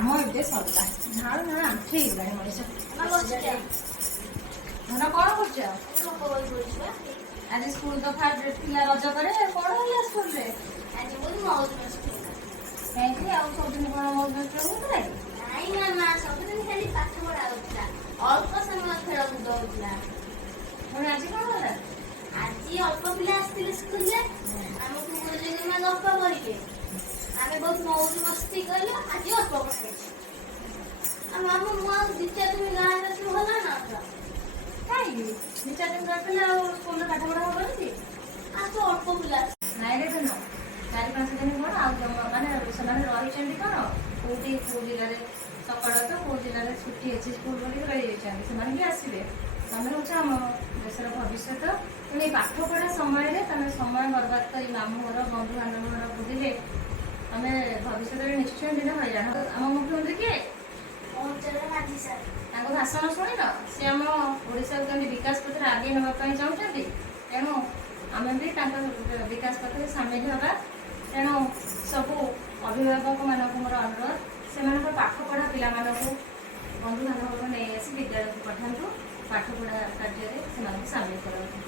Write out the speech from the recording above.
କାମ ଏବେ ସରିଲା। ଝାଡୁ ନା ଆଣ୍ଠି ହେଇଗଲାଣି ମଣିଷ। ଧନ କଣ କରୁଛ? ଆଜି ସ୍କୁଲ ତ ଫାଷ୍ଟ ଥିଲା ରଜ ପରେ କଣ ହେଲା ସ୍କୁଲରେ? କାହିଁକି ଆଉ ସବୁଦିନ କଣ ମଉଜ ମସ୍ତି ହଉଥିଲା କି? ଅଳ୍ପ ସମୟ ଖେଳକୁଦ ହଉଥିଲା। ପୁଣି ଆଜି କଣ ହେଲା? ଆଜି ଅଳ୍ପ ପିଲା ଆସିଥିଲେ ସ୍କୁଲରେ, ଆମକୁ ଗୁରୁଜୀ ଗପ କରିବେ। ଆମେ ବହୁତ ମଉଜ ମସ୍ତି କଲୁ। ଆଜି ଅଳ୍ପ ପକେଇଛି ଆଉ ମାମୁ ମୁଁ ଆଉ 2-4 ଦିନ ଗାଁରେ ଅଛି ଭଲ ନା? କାହିଁକି 2-4 ଦିନ ରହିଥିଲେ ଆଉ ସ୍କୁଲରେ ପାଠ ପଢା ହବନି କି? ଆଉ ତ ଅଳ୍ପ ପିଲା ନାଇଁ ରେ ଧନ, 4-5 ଦିନ କଣ ଆଉ ମାନେ ସେମାନେ ରହିଛନ୍ତି କଣ କୋଉଠି କୋଉ ଜିଲ୍ଲାରେ ସକାଳ ତ କୋଉ ଜିଲ୍ଲାରେ ଛୁଟି ଅଛି ସ୍କୁଲ ବୋଲିକି ରହିଯାଇଛନ୍ତି। ସେମାନେ ବି ଆସିବେ। ତମେ ହଉଛ ଆମ ଦେଶର ଭବିଷ୍ୟତ। ପୁଣି ପାଠ ପଢା ସମୟରେ ତମେ ସମୟ ବର୍ବାଦ କରି ମାମୁଁ ଘର ବନ୍ଧୁବାନ୍ଧବ ଘର ବୁଲିଲେ ଆମେ ଭବିଷ୍ୟତରେ ନିଶ୍ଚୟ ଦିନ ହଇରାଣ। ଆମ ମୁଖ୍ୟମନ୍ତ୍ରୀ କିଏ? ତାଙ୍କ ଭାଷଣ ଶୁଣିଲ? ସେ ଆମ ଓଡ଼ିଶାକୁ କେମିତି ବିକାଶ ପଥରେ ଆଗେଇ ନେବା ପାଇଁ ଚାହୁଁଛନ୍ତି। ତେଣୁ ଆମେ ବି ତାଙ୍କ ବିକାଶ ପଥରେ ସାମିଲ ହେବା। ତେଣୁ ସବୁ ଅଭିଭାବକମାନଙ୍କୁ ମୋର ଅନୁରୋଧ, ସେମାନଙ୍କ ପାଠ ପଢ଼ା ପିଲାମାନଙ୍କୁ ବନ୍ଧୁବାନ୍ଧବଙ୍କୁ ନେଇ ଆସି ବିଦ୍ୟାଳୟକୁ ପଠାନ୍ତୁ। ପାଠ ପଢ଼ା କାର୍ଯ୍ୟରେ ସେମାନଙ୍କୁ ସାମିଲ କରନ୍ତୁ।